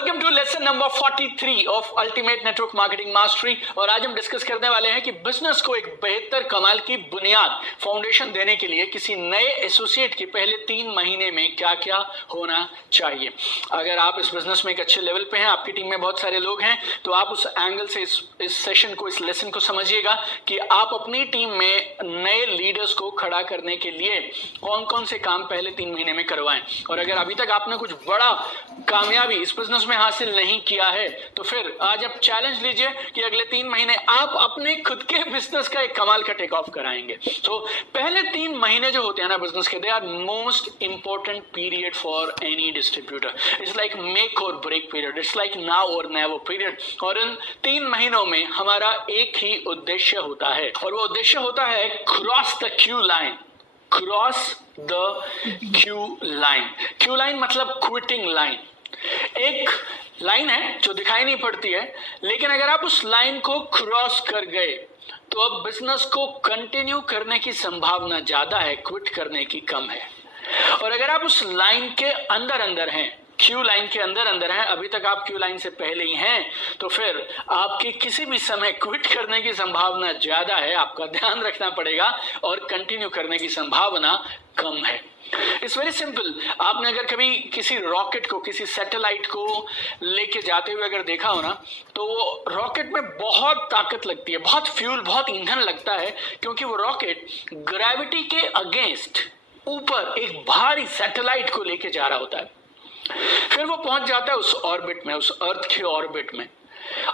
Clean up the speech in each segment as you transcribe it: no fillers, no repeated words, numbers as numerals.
Welcome to lesson number 43 of ultimate network marketing mastery. और आज हम डिस्कस करने वाले हैं कि बिजनेस को एक बेहतर कमाल की बुनियाद फाउंडेशन देने के लिए किसी नए एसोसिएट के पहले 3 महीने में क्या क्या होना चाहिए। अगर आप इस बिजनेस में एक अच्छे लेवल पे हैं, आपकी टीम में बहुत सारे लोग हैं, तो आप उस एंगल से इस सेशन को, इस लेसन को समझिएगा कि आप अपनी टीम में नए लीडर्स को खड़ा करने के लिए कौन कौन से काम पहले 3 महीने में करवाएं। और अगर अभी तक आपने कुछ बड़ा कामयाबी इस बिजनेस में हासिल नहीं किया है, तो फिर आज आप चैलेंज लीजिए कि अगले 3 महीने आप अपने खुद के बिजनेस का एक कमाल का टेक ऑफ कराएंगे। तो पहले 3 महीने जो होते हैं ना बिजनेस के, they are most important period for any distributor. It's like make or break period, it's like now or never period. और इन 3 महीनों में हमारा एक ही उद्देश्य होता है, और वो उद्देश्य होता है cross the Q line. Cross the Q line. Q line मतलब क्विटिंग लाइन। एक लाइन है जो दिखाई नहीं पड़ती है, लेकिन अगर आप उस लाइन को क्रॉस कर गए तो अब बिजनेस को कंटिन्यू करने की संभावना ज्यादा है, क्विट करने की कम है। और अगर आप उस लाइन के अंदर अंदर हैं, क्यू लाइन के अंदर अंदर हैं, अभी तक आप क्यू लाइन से पहले ही हैं, तो फिर आपके किसी भी समय क्विट करने की संभावना ज्यादा है, आपका ध्यान रखना पड़ेगा, और कंटिन्यू करने की संभावना कम है। It's very simple. आपने अगर कभी किसी रॉकेट को, किसी सैटेलाइट को लेके जाते हुए अगर देखा हो ना, तो वो रॉकेट में बहुत ताकत लगती है, बहुत फ्यूल, बहुत ईंधन लगता है, क्योंकि वो रॉकेट ग्रेविटी के अगेंस्ट ऊपर एक भारी सैटेलाइट को लेके जा रहा होता है। फिर वो पहुंच जाता है उस ऑर्बिट में, उस अर्थ के ऑर्बिट में,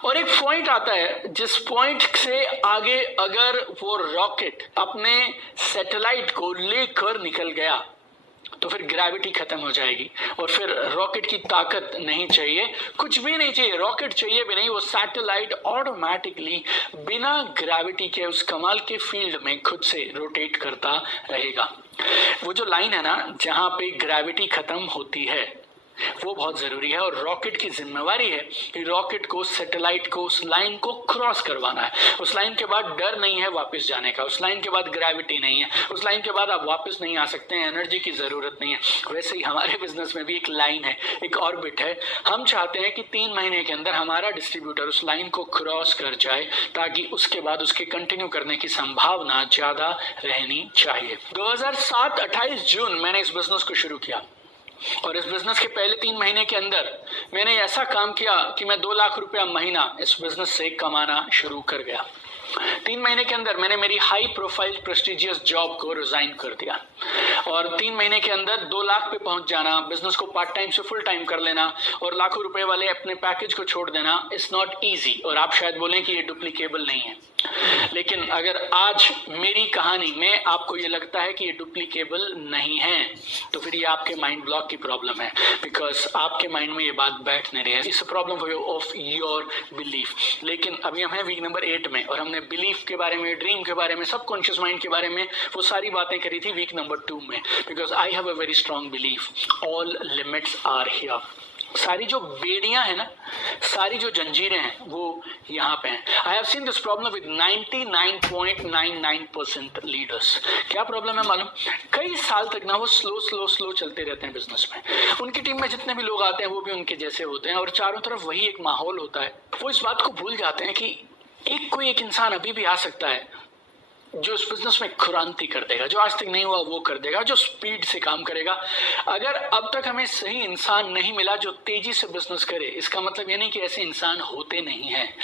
और एक पॉइंट आता है जिस पॉइंट से आगे अगर वो रॉकेट अपने सैटेलाइट को लेकर निकल गया तो फिर ग्रेविटी खत्म हो जाएगी, और फिर रॉकेट की ताकत नहीं चाहिए, कुछ भी नहीं चाहिए, रॉकेट चाहिए भी नहीं। वो सैटेलाइट ऑटोमेटिकली बिना ग्रेविटी के उस कमाल के फील्ड में खुद से रोटेट करता रहेगा। वो जो लाइन है ना जहां पे ग्रेविटी खत्म होती है, वो बहुत जरूरी है, और रॉकेट की जिम्मेवारी है कि रॉकेट को, सैटेलाइट को उस लाइन को क्रॉस करवाना है। उस लाइन के बाद डर नहीं है वापस जाने का, उस लाइन के बाद ग्रेविटी नहीं है, उस लाइन के बाद आप वापस नहीं आ सकते हैं, एनर्जी की जरूरत नहीं है। वैसे ही हमारे बिजनेस में भी एक लाइन है, एक ऑर्बिट है। हम चाहते हैं कि 3 महीने के अंदर हमारा डिस्ट्रीब्यूटर उस लाइन को क्रॉस कर जाए, ताकि उसके बाद उसके कंटिन्यू करने की संभावना ज्यादा रहनी चाहिए। 2007 28 जून मैंने इस बिजनेस को शुरू किया, और इस बिजनेस के पहले 3 महीने के अंदर मैंने ऐसा काम किया कि मैं 2 लाख रुपया महीना इस बिजनेस से कमाना शुरू कर गया। 3 महीने के अंदर मैंने मेरी हाई प्रोफाइल प्रेस्टिजियस जॉब को रिजाइन कर दिया, और 3 महीने के अंदर 2 लाख पे पहुंच जाना, बिजनेस को पार्ट टाइम से फुल टाइम कर लेना, और लाखों रुपए वाले अपने पैकेज को छोड़ देना इट्स नॉट इजी। और आप शायद बोलें कि ये डुप्लीकेबल नहीं है, लेकिन अगर आज मेरी कहानी में आपको ये लगता है कि ये डुप्लीकेबल नहीं है, तो फिर ये आपके माइंड ब्लॉक की प्रॉब्लम है, बिकॉज आपके माइंड में ये बात बैठ नहीं रही है। It's a problem of your belief. लेकिन अभी हम हैं वीक नंबर 8 में, और हमने बिलीफ के बारे में, ड्रीम के बारे में, सबकॉन्शियस माइंड के बारे में वो सारी बातें करी थी वीक नंबर 2 में, because I have a very strong belief, all limits are here. सारी जो बेड़ियां हैं ना, सारी जो जंजीरें हैं, वो यहाँ पे हैं। I have seen this problem with 99.99% leaders. क्या प्रॉब्लम है मालूम? कई साल तक ना वो स्लो चलते रहते हैं बिजनेस में। उनकी टीम में जितने भी लोग आते हैं वो भी उनके जैसे होते हैं, और चारों तरफ वही एक माहौल होता है। वो इस बात को भूल जाते हैं कि कोई एक इंसान अभी भी आ सकता है जो इस बिजनेस में क्रांति कर देगा, जो आज तक नहीं हुआ वो कर देगा, जो स्पीड से काम करेगा। अगर अब तक हमें सही इंसान नहीं मिला जो तेजी से बिजनेस करे, इसका मतलब ये नहीं कि ऐसे इंसान होते नहीं हैं।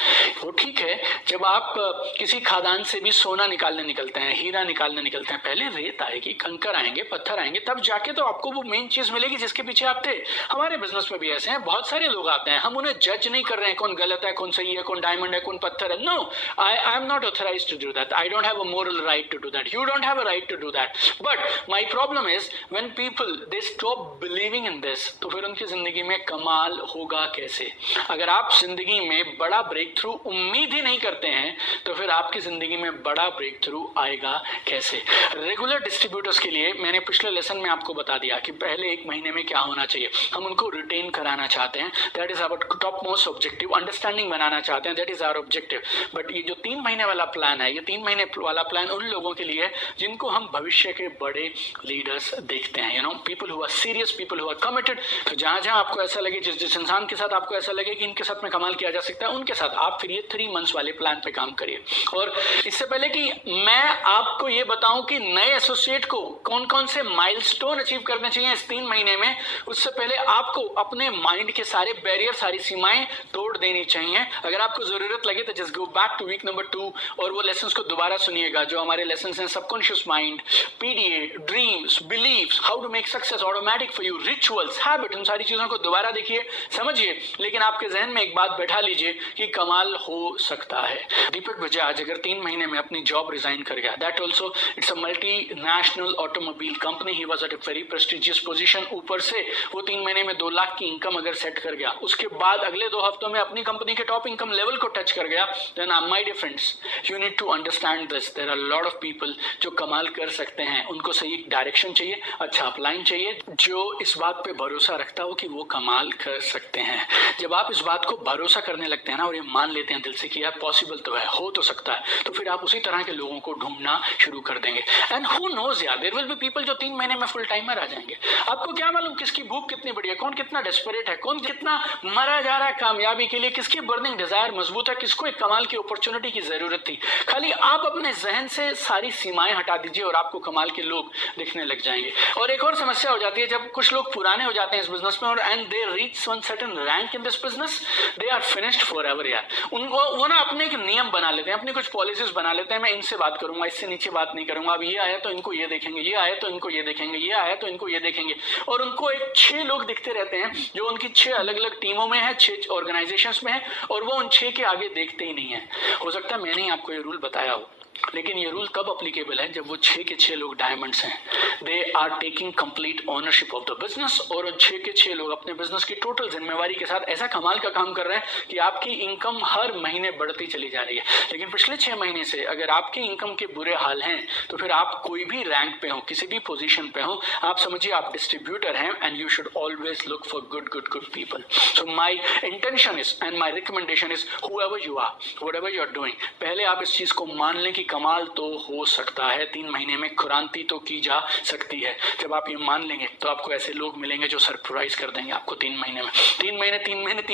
वो ठीक है, जब आप किसी खादान से भी सोना निकालने निकलते हैं, हीरा निकालने निकलते हैं, पहले रेत आएगी, कंकर आएंगे, पत्थर आएंगे, तब जाके तो आपको वो मेन चीज मिलेगी जिसके पीछे आप थे। हमारे बिजनेस में भी ऐसे हैं, बहुत सारे लोग आते हैं, हम उन्हें जज नहीं कर रहे हैं कौन गलत है, कौन सही है, कौन डायमंड है, कौन पत्थर है। No, I am not authorized to do that. I don't have a moral right to do that. You don't have a right to do that. But my problem is when people they stop believing in this, तो फिर उनकी जिंदगी में कमाल होगा कैसे? अगर आप जिंदगी में बड़ा ब्रेक थ्रू उम्मीद ही नहीं करते हैं, तो फिर आपकी जिंदगी में बड़ा ब्रेक थ्रू आएगा कैसे? रेगुलर डिस्ट्रीब्यूटर्स के लिए मैंने पिछले लेसन में आपको बता दिया कि पहले 1 महीने में क्या होना चाहिए। हम उनको रिटेन कराना चाहते हैं, that is our top most objective. Understanding बनाना चाहते हैं, that is our objective. But ये जो 3 महीने वाला प्लान है, ये 3 महीने वाला प्लान उन लोगों के लिए है जिनको हम भविष्य के बड़े लीडर्स देखते हैं, you know, people who are serious, people who are committed. तो जहां जहां आपको ऐसा लगे, जिस जिस इंसान के साथ आपको ऐसा लगे कि इनके साथ में कमाल किया जा सकता है, उनके साथ आप फिर ये 3 मंथ्स वाले प्लान पे काम करिए। और इससे पहले कि मैं आपको ये बताऊं कि नए एसोसिएट को कौन कौन से माइलस्टोन अचीव करने चाहिए इस 3 महीने में, उससे पहले आपको अपने माइंड के सारे बैरियर, सारी सीमाएं तोड़ देनी चाहिए। अगर आपको जरूरत लगे तो just go back to week number 2 और वो लेसन्स को दोबारा सुनिएगा, जो हमारे लेसन्स हैं subconscious mind, PDA, dreams, believes, how to make success automatic for you, rituals, habit, उन सारी चीजों को दोबारा देखिए, समझिए, लेकिन आपके जहन में एक बात बैठा लीजिए कि कमाल हो सकता है। दीपक बजाज अगर 3 महीने में अपनी जॉब रिजाइन कर गया, that also it's a multinational automobile company, he was at a very prestigious position, ऊपर से वो 3 महीने में 2 लाख की इनकम अगर सेट कर गया, उसके बाद अगले 2 हफ्तों में अपनी कंपनी के टॉप इनकम लेवल को टच कर गया, then my dear friends, you need to understand this, there are lot of people जो कमाल कर सकते हैं। उनको सही डायरेक्शन चाहिए, अच्छा अपलाइन चाहिए, जो इस बात पे भरोसा रखता हो कि वो कमाल कर सकते हैं। जब आप इस बात को भरोसा करने लगते हैं ना और ये मान लेते हैं दिल से कि यार पॉसिबल तो है, हो तो सकता है, तो फिर आप उसी तरह के लोगों को ढूंढना शुरू कर देंगे। एंड हु नोज यार, देयर विल बी पीपल जो 3 महीने में फुल टाइमर आ जाएंगे। आपको क्या मालूम किसकी भूख कितनी बड़ी है, कौन कितना डेस्परेट है, कौन कितना मरा जा रहा है कामयाबी के लिए, किसकी बर्निंग डिजायर मजबूत है, किसको एक कमाल की अपॉर्चुनिटी की जरूरत थी। खाली आप अपने जहन से सारी सीमाएं हटा दीजिए और आपको कमाल के लोग दिखने लग जाएंगे। और एक और समस्या हो जाती है जब कुछ लोग पुराने हो जाते हैं इस बिजनेस में और and they reach one certain rank in this business, they are finished forever यार। उनको वो ना अपने एक नियम बना लेते हैं, अपनी कुछ पॉलिसीज बना लेते हैं, मैं इनसे बात करूंगा, इससे नीचे बात नहीं करूंगा, अब ये आया तो इनको ये देखेंगे, ये आया तो इनको ये देखेंगे, ये आया तो इनको ये देखेंगे। और उनको एक 6 लोग दिखते रहते हैं जो उनकी 6 अलग अलग टीमों में है, 6 ऑर्गेनाइजेशंस में है, और वो उन 6 के आगे देखते ही नहीं है। हो सकता है मैंने आपको ये रूल बताया हो, लेकिन ये रूल कब अप्लीकेबल है, जब वो 6 के 6 लोग डायमंड्स हैं, they are taking complete ownership of the business, और उन 6 के 6 लोग अपने बिजनेस की टोटल जिम्मेवारी के साथ ऐसा कमाल का काम कर रहे हैं कि आपकी इनकम हर महीने बढ़ती चली जा रही है। लेकिन पिछले 6 महीने से अगर आपकी इनकम के बुरे हाल हैं तो फिर आप कोई भी रैंक पे हो, किसी भी पोजीशन पे हो, आप समझिए आप डिस्ट्रीब्यूटर हैं, and you should always look for good people. So my intention is and my recommendation is, whoever you are, whatever you are doing, पहले आप इस चीज को मान लें कि कमाल तो हो सकता है, 3 महीने में क्रांति तो की जा सकती है। जब आप ये मान लेंगे तो आपको ऐसे लोग मिलेंगे जो सरप्राइज कर देंगे आपको 3 महीने में। 3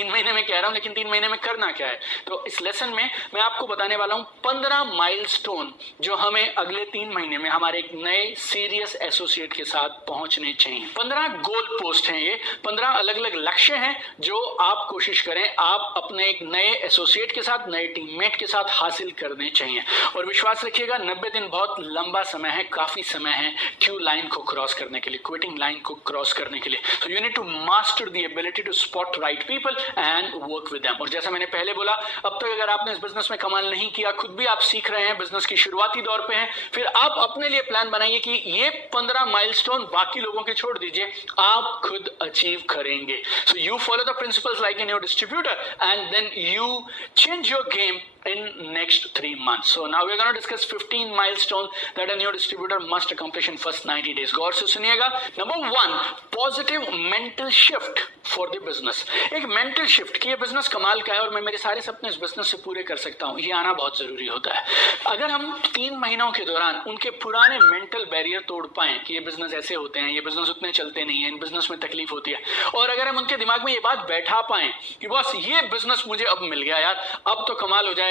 महीने में कह रहा हूं, लेकिन 3 महीने में करना क्या है। तो इस लेसन में मैं आपको बताने वाला हूं 15 माइलस्टोन जो हमें अगले 3 महीने में हमारे एक नए सीरियस एसोसिएट के साथ पहुंचने चाहिए। 15 गोल पोस्ट हैं, ये 15 अलग अलग लक्ष्य हैं जो आप कोशिश करें आप अपने एक नए एसोसिएट के साथ, नए टीममेट के साथ हासिल करने चाहिए। और विश्वास रखिएगा 90 दिन बहुत लंबा समय है, काफी समय है क्यू लाइन को क्रॉस करने के लिए, क्विटिंग लाइन को क्रॉस करने के लिए। So you need to master the ability to spot right people and work with them. और जैसा मैंने पहले बोला, अब तक अगर आपने इस बिजनेस में कमाल नहीं किया, खुद भी आप सीख रहे हैं, बिजनेस की शुरुआती दौर पे हैं, फिर आप अपने लिए प्लान बनाइए कि ये 15 माइलस्टोन बाकी लोगों के छोड़ दीजिए, आप खुद अचीव करेंगे। So you follow the principles like in your distributor and then you change your game in next 3 months. So now we're going to discuss 15 milestones that a new distributor must accomplish in first 90 days. गौर से सुनिएगा। Number 1, positive mental shift for the business। एक mental shift कि ये business कमाल का है और मैं मेरे सारे सपने इस बिजनेस से पूरे कर सकता हूँ, ये आना बहुत जरूरी होता है। अगर हम 3 महीनों के दौरान उनके पुराने मेंटल बैरियर तोड़ पाएं कि ये बिजनेस ऐसे होते हैं, ये बिजनेस उतने चलते नहीं है, इन बिजनेस में तकलीफ होती है, और अगर हम उनके दिमाग में ये बात बैठा पाएं कि बस ये बिजनेस मुझे अब मिल गया यार, अब तो कमाल हो जाएगा,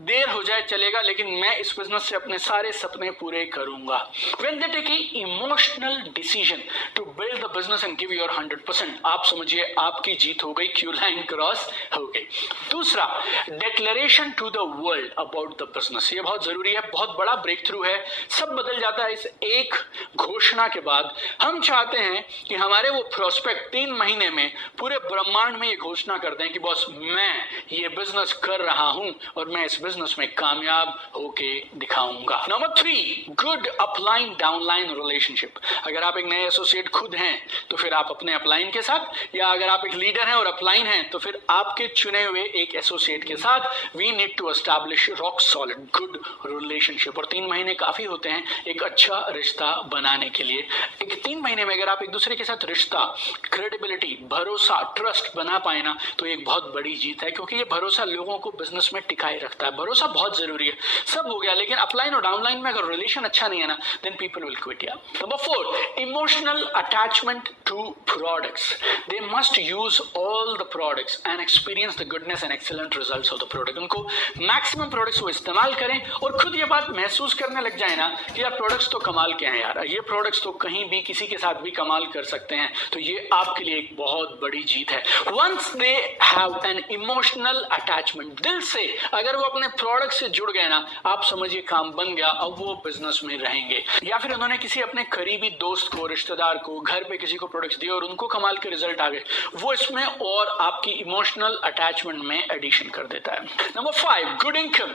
देर हो जाए चलेगा, लेकिन मैं इस बिजनेस से अपने सारे सपने पूरे करूंगा। When they take an emotional decision to build the business and give your 100%, आप समझिए आपकी जीत हो गई, क्यू लाइन क्रॉस हो गई। दूसरा, declaration to the world about the business, ये बहुत जरूरी है, बहुत बड़ा ब्रेक थ्रू है, सब बदल जाता है इस एक घोषणा के बाद। हम चाहते हैं कि हमारे वो प्रोस्पेक्ट 3 महीने में पूरे ब्रह्मांड में ये घोषणा कर दें कि बॉस मैं ये बिजनेस कर रहा हूं और मैं इस बिजनेस में कामयाब होके दिखाऊंगा। Number 3, good upline downline relationship. अगर आप एक नए एसोसिएट खुद हैं तो फिर आप अपने अपलाइन के साथ, या अगर आप एक लीडर हैं और अपलाइन हैं तो फिर आपके चुने हुए एक एसोसिएट के साथ we need to establish rock solid good relationship. और 3 महीने काफी होते हैं एक अच्छा रिश्ता बनाने के लिए। 3 महीने में अगर आप एक दूसरे के साथ रिश्ता, क्रेडिबिलिटी, भरोसा, ट्रस्ट बना पाए ना, तो एक बहुत बड़ी जीत है, क्योंकि ये भरोसा लोगों को बिजनेस में टिकाए रखता है। भरोसा बहुत जरूरी है। सब हो गया, लेकिन अपलाइन और डाउनलाइन में अगर रिलेशन अच्छा नहीं है ना, देन पीपल विल क्विट या। Number 4, emotional attachment to products. They must use all the products and experience the goodness and excellent results of the product. उनको मैक्सिमम प्रोडक्ट्स वो इस्तेमाल करें और खुद ये बात महसूस करने लग जाए ना कि यार प्रोडक्ट्स तो कमाल के हैं यार, ये प्रोडक्ट्स तो कहीं भी किसी के साथ भी कमाल कर सकते हैं, तो ये आपके लिए एक बहुत बड़ी जीत है। Once they have an emotional attachment, दिल से अगर वो अपने प्रोडक्ट से जुड़ गए ना, आप समझिए काम बन गया, अब वो बिजनेस में रहेंगे। या फिर उन्होंने किसी अपने करीबी दोस्त को, रिश्तेदार को, घर पे किसी को प्रोडक्ट्स दिए और उनको कमाल के रिजल्ट आ गए, वो इसमें और आपकी इमोशनल अटैचमेंट में एडिशन कर देता है। Number 5, good income.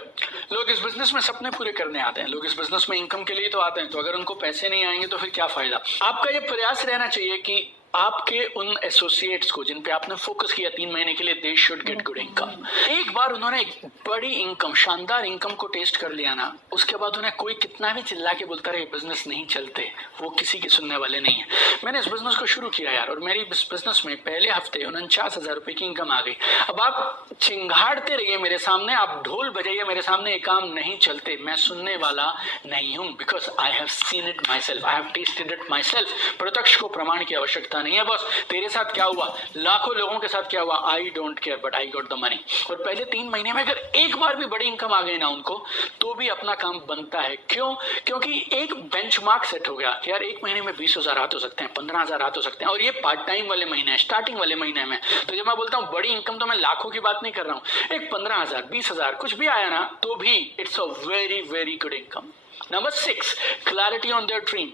लोग इस बिजनेस में सपने पूरे करने आते हैं, लोग इस बिजनेस में इनकम के लिए तो आते हैं, तो अगर उनको पैसे नहीं आएंगे तो फिर क्या फायदा। आपका ये प्रयास रहना चाहिए कि आपके उन एसोसिएट्स को जिन पे आपने फोकस किया 3 महीने के लिए, they should get good income. एक बार उन्होंने एक बड़ी इनकम, शानदार इनकम को टेस्ट कर लिया ना, उसके बाद उन्हें कोई कितना भी चिल्ला के बोलता रहे बिजनेस नहीं चलते, वो किसी के सुनने वाले नहीं है। मैंने इस बिजनेस को शुरू किया यार, और मेरी इस बिजनेस में पहले हफ्ते 49,000 रुपए की इनकम आ गई। अब आप चिंगाड़ते रहिए मेरे सामने, आप ढोल बजाइए मेरे सामने, ये काम नहीं चलते, मैं सुनने वाला नहीं हूं, because I have seen it my self, I have tested it my self. प्रत्यक्ष को प्रमाण की आवश्यकता नहीं है बॉस, तेरे साथ क्या हुआ, लाखों लोगों के साथ क्या हुआ, I don't care, but I got the money. और पहले 3 महीने में अगर एक बार भी बड़ी इनकम आ गई ना उनको, तो भी अपना काम बनता है। क्यों? क्योंकि एक बेंचमार्क सेट हो गया कि यार एक महीने में 20,000 हाथ हो सकते हैं, 15,000 हाथ हो सकते हैं, और ये पार्ट टाइम वाले महीने हैं, स्टार्टिंग वाले महीने में। तो जब मैं बोलता हूँ बड़ी इनकम, तो मैं लाखों की बात नहीं कर रहा हूँ, एक 15,000, 20,000 कुछ भी आया ना, तो भी it's a very very good income. Number 6, clarity on their dream.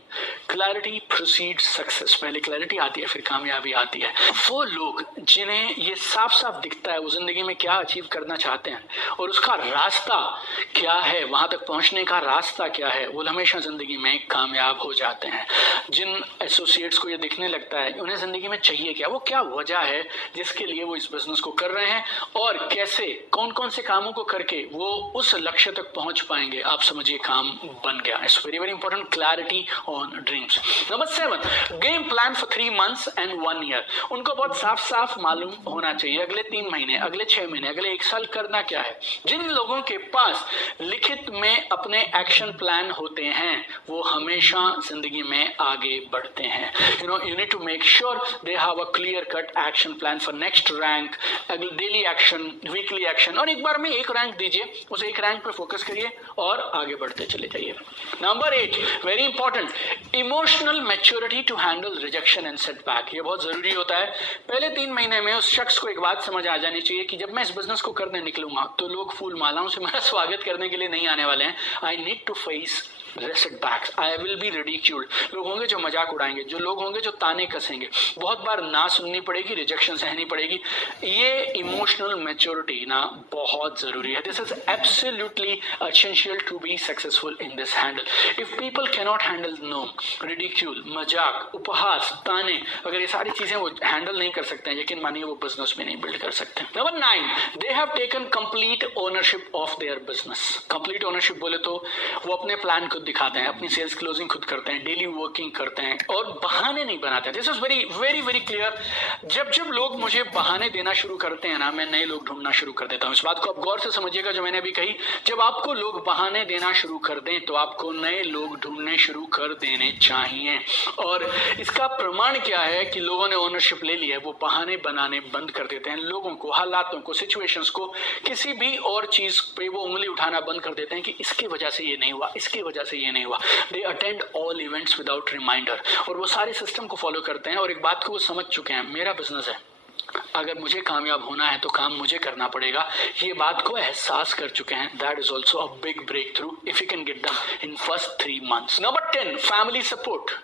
Clarity proceeds success. पहले क्लैरिटी आती है, फिर कामयाबी आती है। वो लोग जिन्हें ये साफ साफ दिखता है वो जिंदगी में क्या अचीव करना चाहते हैं और उसका रास्ता क्या है, वहां तक पहुंचने का रास्ता क्या है, वो हमेशा जिंदगी में कामयाब हो जाते हैं। जिन एसोसिएट्स को ये दिखने लगता है उन्हें जिंदगी में चाहिए क्या, वो क्या वजह है जिसके लिए वो इस बिजनेस को कर रहे हैं, और कैसे कौन कौन से कामों को करके वो उस लक्ष्य तक पहुंच पाएंगे, आप समझिए काम बन गया। It's very very important, clarity on dreams. Number 7, game plan for 3 months and 1 year। उनको बहुत साफ साफ मालूम होना चाहिए अगले 3 महीने, अगले 6 महीने, अगले 1 साल करना क्या है। जिन लोगों के पास लिखित में अपने एक्शन प्लान होते हैं वो हमेशा जिंदगी में आगे बढ़ते हैं। you need to make sure they have a clear cut action plan for next rank, daily action, weekly action, और एक बार में एक रैंक दीजिए, उस एक रैंक पे फोकस करिए और आगे बढ़ते चले जाइए। Number 8, very important, emotional maturity to handle rejection and setback. ये बहुत जरूरी होता है। पहले 3 महीने में उस शख्स को एक बात समझ आ जानी चाहिए कि जब मैं इस बिजनेस को करने निकलूंगा तो लोग फूल मालाओं से मेरा स्वागत करने के लिए नहीं आने वाले हैं। I need to face setbacks, I will be ridiculed। लोग होंगे जो मजाक उड़ाएंगे, जो लोग होंगे जो ताने कसेंगे, बहुत बार ना सुननी पड़ेगी, रिजेक्शन सहनी पड़ेगी। ये इमोशनल मैच्योरिटी ना बहुत जरूरी है। This is absolutely essential to be successful in this handle. If people cannot handle no, ridicule, मजाक, उपहास, ताने, अगर ये सारी चीजें वो हैंडल नहीं कर सकते हैं, यकीन मानिए वो बिजनेस में नहीं बिल्ड कर सकते। Number 9, they have taken complete ownership of their business. Complete ownership बोले तो वो अपने प्लान को दिखाते हैं, अपनी सेल्स क्लोजिंग खुद करते हैं, डेली वर्किंग करते हैं और बहाने नहीं बनाते। This is very very very clear. जब जब लोग मुझे बहाने देना शुरू करते हैं ना, मैं नए लोग ढूंढना शुरू कर देता हूं। इस बात को आप गौर से समझिएगा जो मैंने अभी कही। जब आपको लोग बहाने देना शुरू कर दें तो आपको नए लोग ढूंढने शुरू कर देने चाहिए। और इसका प्रमाण क्या है कि लोगों ने ओनरशिप ले ली है, वो बहाने बनाने बंद कर देते हैं। लोगों को, हालातों को, सिचुएशंस को, किसी भी और चीज पे वो उंगली उठाना बंद कर देते हैं कि इसकी वजह से ये नहीं हुआ, इसकी वजह से ये नहीं हुआ। They attend all events without reminder, और वो सारे सिस्टम को फॉलो करते हैं और एक बात को वो समझ चुके हैं, मेरा बिजनेस है, अगर मुझे कामयाब होना है तो काम मुझे करना पड़ेगा। ये बात को एहसास कर चुके हैं। That is also a big breakthrough if you can get them in first 3 months। Number 10, family support.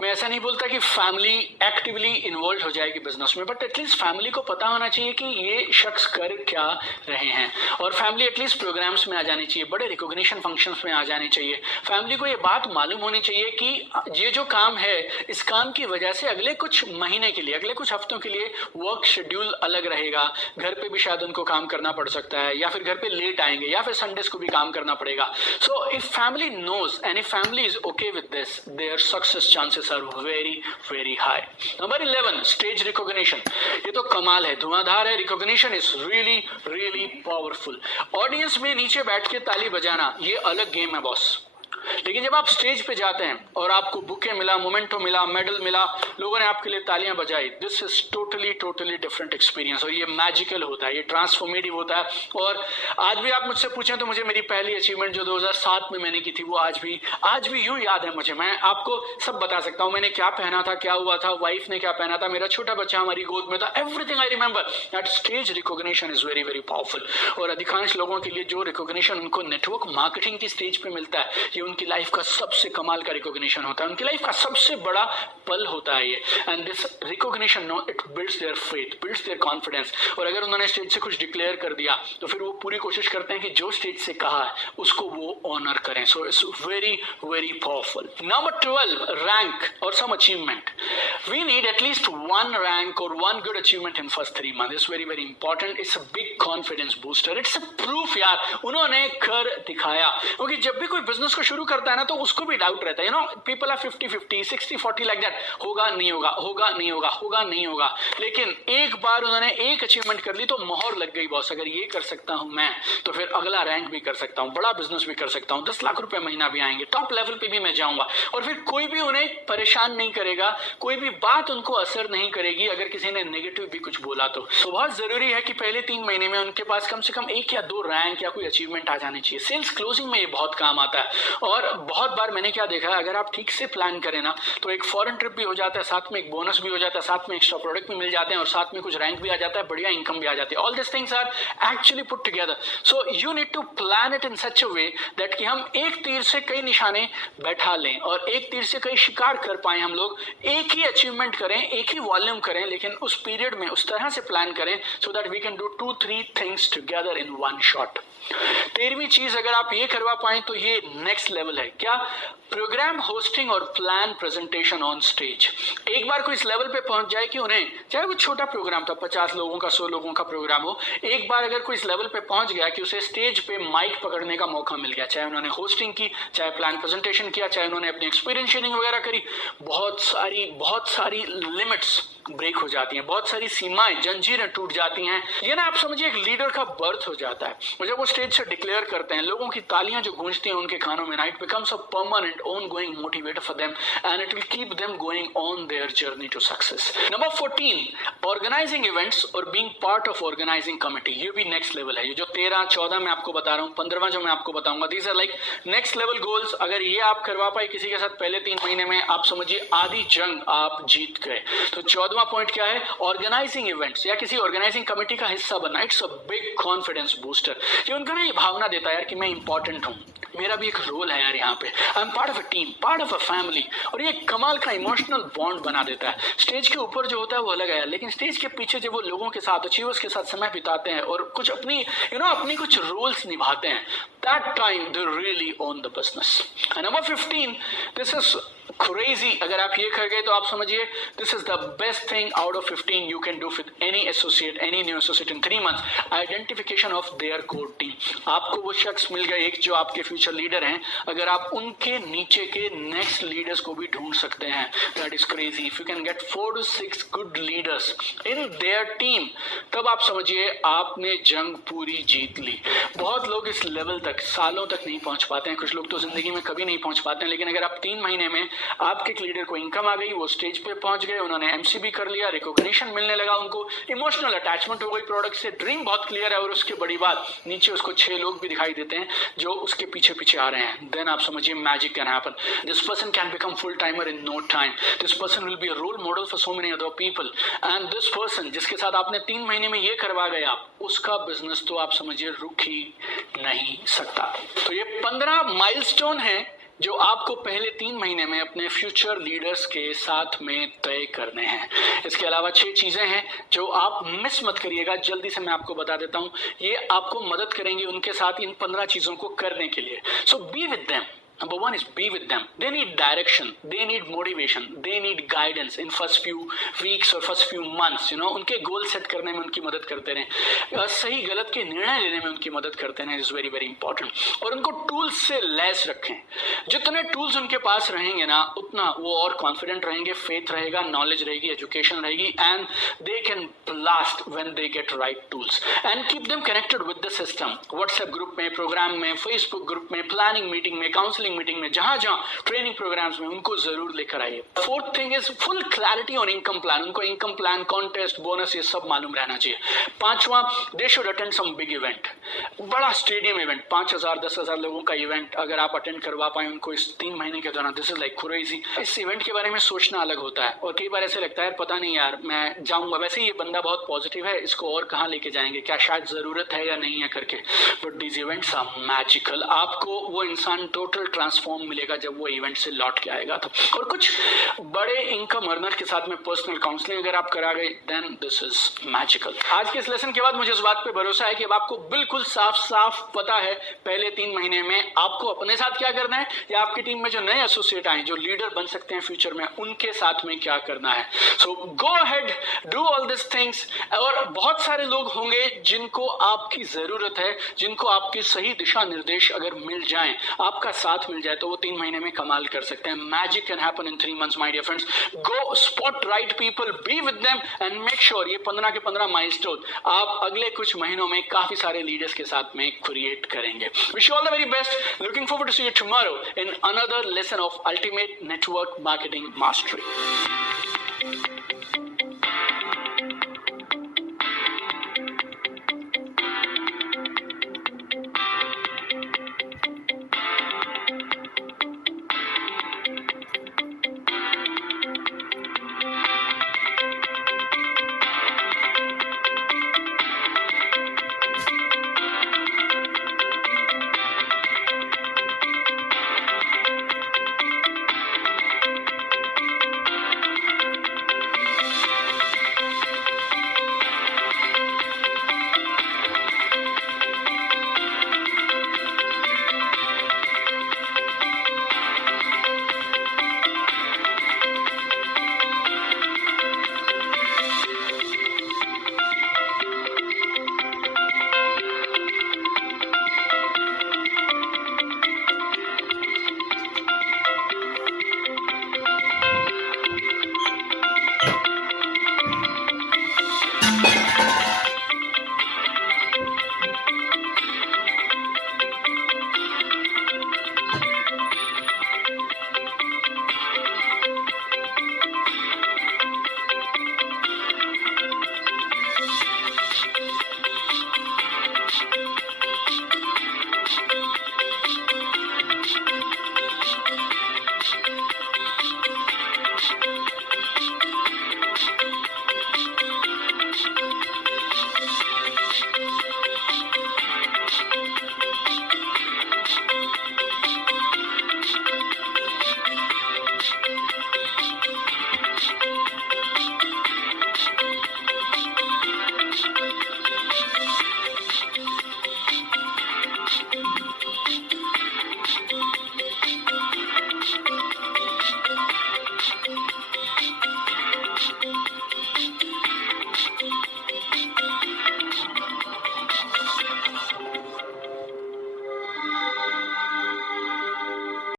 मैं ऐसा नहीं बोलता कि फैमिली एक्टिवली इन्वॉल्व हो जाएगी बिजनेस में, बट एटलीस्ट फैमिली को पता होना चाहिए कि ये शख्स कर क्या रहे हैं, और फैमिली एटलीस्ट प्रोग्राम्स में आ जानी चाहिए, बड़े रिकॉग्निशन फंक्शंस में आ जानी चाहिए। फैमिली को ये बात मालूम होनी चाहिए कि ये जो काम है, इस काम की वजह से अगले कुछ महीने के लिए, अगले कुछ हफ्तों के लिए वर्क शेड्यूल अलग रहेगा। घर पे भी शायद उनको काम करना पड़ सकता है, या फिर घर पे लेट आएंगे, या फिर संडेज को भी काम करना पड़ेगा। So if family knows and if family is okay with this, their success chances are very very high. Number 11, stage recognition. ये तो कमाल है, धुआंधार है। Recognition is really really powerful. Audience में नीचे बैठ के ताली बजाना ये अलग गेम है बॉस, लेकिन जब आप स्टेज पे जाते हैं और आपको बुके मिला, मोमेंटो मिला, मेडल मिला, लोगों ने आपके लिए तालियां बजाई, this is totally totally different experience. और ये मैजिकल होता है, ये ट्रांसफॉर्मेटिव होता है। और आज भी आप मुझसे पूछें तो मुझे मेरी पहली अचीवमेंट जो 2007 में मैंने की थी वो आज भी यूं याद है मुझे। मैं आपको सब बता सकता हूं, मैंने क्या पहना था, क्या हुआ था, वाइफ ने क्या पहना था, मेरा छोटा बच्चा हमारी गोद में था, everything I remember. That stage recognition is very very powerful. और अधिकांश लोगों के लिए जो रिकॉग्निशन उनको नेटवर्क मार्केटिंग की स्टेज पे मिलता है, ये उनकी लाइफ का सबसे कमाल का रिकॉग्निशन होता है, उनकी लाइफ का सबसे बड़ा पल होता है ये। And this recognition know it builds their faith, builds their confidence. और अगर उन्होंने स्टेज से कुछ डिक्लेयर कर दिया तो फिर वो पूरी कोशिश करते हैं कि जो स्टेज से कहा है उसको वो ऑनर करें। So it's very very powerful. Number 12, rank or some achievement. We need at least one rank or one good achievement in first 3 months। It's very very important. It's a big confidence booster. It's a proof यार, उन्होंने कर दिखाया। क्योंकि जब भी कोई business को शुरू करता है ना तो उसको भी डाउट रहता है। You know, people are 50-50, 60-40 like that. होगा नहीं होगा, होगा नहीं होगा, होगा नहीं होगा। लेकिन एक बार उन्होंने एक अचीवमेंट कर ली तो मोहर लग गई बॉस, अगर ये कर सकता हूं मैं तो फिर अगला रैंक भी कर सकता हूं, बड़ा बिजनेस भी कर सकता हूं, 10 लाख रुपए महीना भी आएंगे, टॉप लेवल पे भी मैं जाऊंगा। और फिर कोई भी उन्हें परेशान नहीं करेगा, कोई भी बात उनको असर नहीं करेगी अगर किसी ने नेगेटिव भी कुछ बोला तो बहुत जरूरी है कि पहले 3 महीने में उनके पास कम से कम 1 या 2 रैंक या कोई अचीवमेंट आ जानी चाहिए। सेल्स क्लोजिंग में ये बहुत काम आता है। और बहुत बार मैंने क्या देखा है, अगर आप ठीक से प्लान करें ना तो एक फॉरेन ट्रिप भी हो जाता है, साथ में एक बोनस भी हो जाता है, साथ में एक्स्ट्रा प्रोडक्ट भी मिल जाते हैं और साथ में कुछ रैंक भी आ जाता है, बढ़िया इनकम भी आ जाती है। All this things are actually put together. So you need to plan it in such a way that कि हम एक तीर से कई निशाने बैठा लें और एक तीर से कई शिकार कर पाए। हम लोग एक ही अचीवमेंट करें, एक ही वॉल्यूम करें, लेकिन उस पीरियड में उस तरह से प्लान करें so that we can do 2-3 things together in one shot. 13वीं चीज अगर आप ये करवा पाए तो ये नेक्स्ट लेवल है। क्या? प्रोग्राम होस्टिंग और प्लान प्रेजेंटेशन ऑन स्टेज। एक बार कोई इस लेवल पे पहुंच जाए कि उन्हें, चाहे वो छोटा प्रोग्राम था, 50 लोगों का, 100 लोगों का प्रोग्राम हो, एक बार अगर कोई इस लेवल पे पहुंच गया कि उसे स्टेज पे माइक पकड़ने का मौका मिल गया, चाहे उन्होंने होस्टिंग की, चाहे प्लान प्रेजेंटेशन किया, चाहे उन्होंने अपनी एक्सपीरियंस शेयरिंग वगैरह करी, बहुत सारी लिमिट्स ब्रेक हो जाती हैं, बहुत सारी सीमाएं, जंजीरें टूट जाती हैं। ये ना आप समझिए एक लीडर का बर्थ हो जाता है। और जब वो स्टेज से डिक्लेयर करते हैं, लोगों की तालियां जो गूंजती हैं उनके कानों में, it becomes a permanent ongoing motivator for them and it will keep them going on their journey to success. Number 14, organizing events और being part of organizing committee। ये भी next level है। ये जो 13, 14 मैं आपको बता रहा हूँ, 15वां जो मैं आपको बताऊंगा, these are like next level goals। अगर ये आप करवा पाए किसी के साथ पहले 3 महीने में, आप समझिए आधी जंग आप जीत गए। तो 14वां पॉइंट क्या है? ऑर्गेनाइजिंग इवेंट्स या किसी ऑर्गेनाइजिंग कमेटी का हिस्सा बनना। It's a big confidence booster. ये उनको ना ये भावना देता है यार कि मैं इंपॉर्टेंट हूँ, मेरा भी एक रोल है यार यहाँ पे, I am part of a team, part of a family. और ये कमाल का इमोशनल बॉन्ड बना देता है। स्टेज के ऊपर जो होता है वो अलग है, लेकिन स्टेज के पीछे जब वो लोगों के साथ, अचीवर्स के साथ समय बिताते हैं और कुछ अपनी अपनी कुछ रोल्स निभाते हैं, that time they really own the business. Number 15, this is crazy. अगर आप ये कर गए तो आप समझिए this is the best thing out of 15 you can do with any associate, any new associate in 3 months। Identification of their core team. आपको वो शख्स मिल गए एक जो आपके फ्यूचर लीडर हैं, अगर आप उनके नीचे के नेक्स्ट लीडर्स को भी ढूंढ सकते हैं, that is crazy. If you can gate 4 to 6 good leaders in their team, तब आप समझिए आपने जंग पूरी जीत ली। बहुत लोग इस लेवल तक सालों तक नहीं पहुंच पाते हैं, कुछ लोग तो जिंदगी में कभी नहीं पहुंच पाते हैं, लेकिन अगर आप 3 महीने में आपके लीडर को इनकम आ गई, वो स्टेज पे पहुंच गए, उन्होंने एमसीबी कर लिया, रिकॉग्निशन मिलने लगा, उनको इमोशनल अटैचमेंट हो गई प्रोडक्ट से, ड्रीम बहुत क्लियर है, और उसके बड़ी बात नीचे उसको 6 लोग भी दिखाई देते हैं जो उसके पीछे पीछे आ रहे हैं, देन आप समझिए magic can happen. This person can become full timer in no time. This person will be a role model for so many other people. And this person जिसके साथ आपने 3 महीने में ये करवा गए, आप उसका बिजनेस तो आप समझिए रुक ही नहीं सकता। तो ये 15 माइलस्टोन है जो आपको पहले 3 महीने में अपने फ्यूचर लीडर्स के साथ में तय करने हैं। इसके अलावा 6 चीजें हैं जो आप मिस मत करिएगा, जल्दी से मैं आपको बता देता हूं। ये आपको मदद करेंगे उनके साथ इन 15 चीजों को करने के लिए। So be with them, Number one is be with them. They need direction, they need motivation, they need guidance in first few weeks or first few months. उनके गोल सेट करने में उनकी मदद करते रहें, सही गलत के निर्णय लेने में उनकी मदद करते रहें, इज वेरी वेरी इंपॉर्टेंट. और उनको टूल्स से लैस रखें. जितने टूल्स उनके पास रहेंगे ना, उतना वो और कॉन्फिडेंट रहेंगे, फेथ रहेगा, नॉलेज रहेगी, एजुकेशन रहेगी, and they can blast when they get right tools. And keep them connected with the system. WhatsApp group में, प्रोग्राम में, फेसबुक ग्रुप में, प्लानिंग मीटिंग में, काउंसलिंग मीटिंग में, जहां जहां ट्रेनिंग प्रोग्राम्स में, उनको जरूर लेकर आइए. Fourth thing is full clarity on income plan. उनको इनकम प्लान, कॉन्टेस्ट, बोनस, ये सब मालूम रहना चाहिए. पांचवा, they should attend some big event. बड़ा स्टेडियम इवेंट, 5,000 10,000 लोगों का इवेंट अगर आप अटेंड करवा पाए उनको इस 3 महीने के दौरान, दिस इज लाइक क्रेजी. इस इवेंट के बारे में सोचना अलग होता है, और कई बार ऐसे लगता है पता नहीं यार मैं जाऊंगा, वैसे ये बंदा बहुत पॉजिटिव है, इसको और कहाँ लेके जाएंगे, क्या शायद जरूरत है या नहीं है करके. But these events are magical. आपको वो इंसान टोटल ट्रांसफॉर्म मिलेगा जब वो इवेंट से लौट के आएगा. तो और कुछ बड़े इनकम अर्नर के साथ में पर्सनल काउंसलिंग अगर आप करा गए, देन दिस इज मैजिकल. आज के इस लेसन के बाद मुझे इस बात पे भरोसा है कि अब आपको बिल्कुल साफ साफ पता है पहले 3 महीने में आपको अपने साथ क्या करना है, या आपकी टीम में जो नए एसोसिएट आए, जो लीडर बन सकते हैं फ्यूचर में, उनके साथ में क्या करना है. So go ahead, do all this things. और बहुत सारे लोग होंगे जिनको आपकी जरूरत है, जिनको आपकी सही दिशा निर्देश अगर मिल जाए, आपका साथ मिल जाए, तो वो 3 महीने में कमाल कर सकते हैं. Magic can happen in 3 months, my dear friends. Go spot right people, be with them, and make sure ये 15 के 15 माइलस्टोन आप अगले कुछ महीनों में काफी सारे लीडर्स के साथ में क्रिएट करेंगे. Wish you all the very best. Looking forward to see you tomorrow in another lesson of ultimate network marketing mastery.